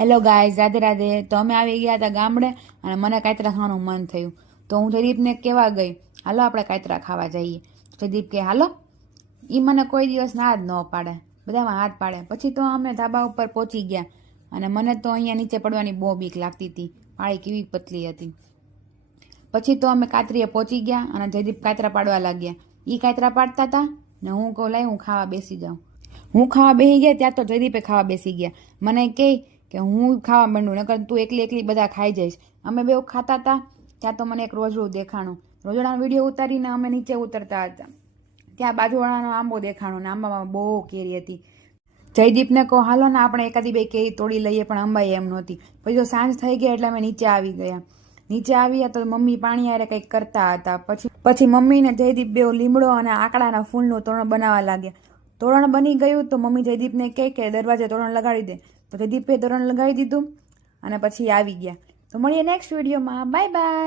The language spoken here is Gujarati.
Hello guys, Radhe Radhe. તો અમે આવી ગયા હતા ગામડે અને મને કાતરા ખાવાનું મન થયું. તો હું જયદીપને કહેવા ગઈ, હાલો આપણે કાતરા ખાવા જઈએ. જયદીપ કે હાલો. એ મને કોઈ દિવસ ના જ ન પાડે, બધામાં હાથ પાડે. પછી તો અમે ધાબા ઉપર પહોંચી ગયા અને મને તો અહીંયા નીચે પડવાની બહુ બીક લાગતી હતી. પાળી કેવી પતલી હતી. પછી તો અમે કાતરીએ પહોંચી ગયા અને જયદીપ કાતરા પાડવા લાગ્યા. એ કાતરા પાડતા હતા ને હું કહું લાય હું ખાવા બેસી જાઉં. હું ખાવા બેસી ગયા ત્યાં તો જયદીપે ખાવા બેસી ગયા. મને કહે કે હું ખાવા માંડું, નકર તું એકલી એકલી બધા ખાઈ જઈશ. અમે બે ખાતા હતા ત્યાં તો મને એક રોજડું દેખાણું. રોજડાનો વિડીયો ઉતારીને અમે નીચે ઉતરતા હતા ત્યાં બાજુવાળાનો આંબો દેખાણો ને આંબામાં બહુ કેરી હતી. જયદીપને કહો હાલો ને આપણે એકાદી બે કેરી તોડી લઈએ, પણ અંબાઈ એમ નહોતી. પછી તો સાંજ થઈ ગઈ એટલે અમે નીચે આવી ગયા. નીચે આવ્યા તો મમ્મી પાણી હારે કંઈક કરતા હતા. પછી મમ્મી ને જયદીપ બે લીમડો અને આકડાના ફૂલનું તોરણ બનાવવા લાગ્યા. તોરણ બની ગયું તો મમ્મી જયદીપને કહે કે દરવાજે તોરણ લગાડી દે. તો જયદીપે તોરણ લગાવી દીધું અને પછી આવી ગયા. તો મળીએ નેક્સ્ટ વિડીયોમાં. Bye bye.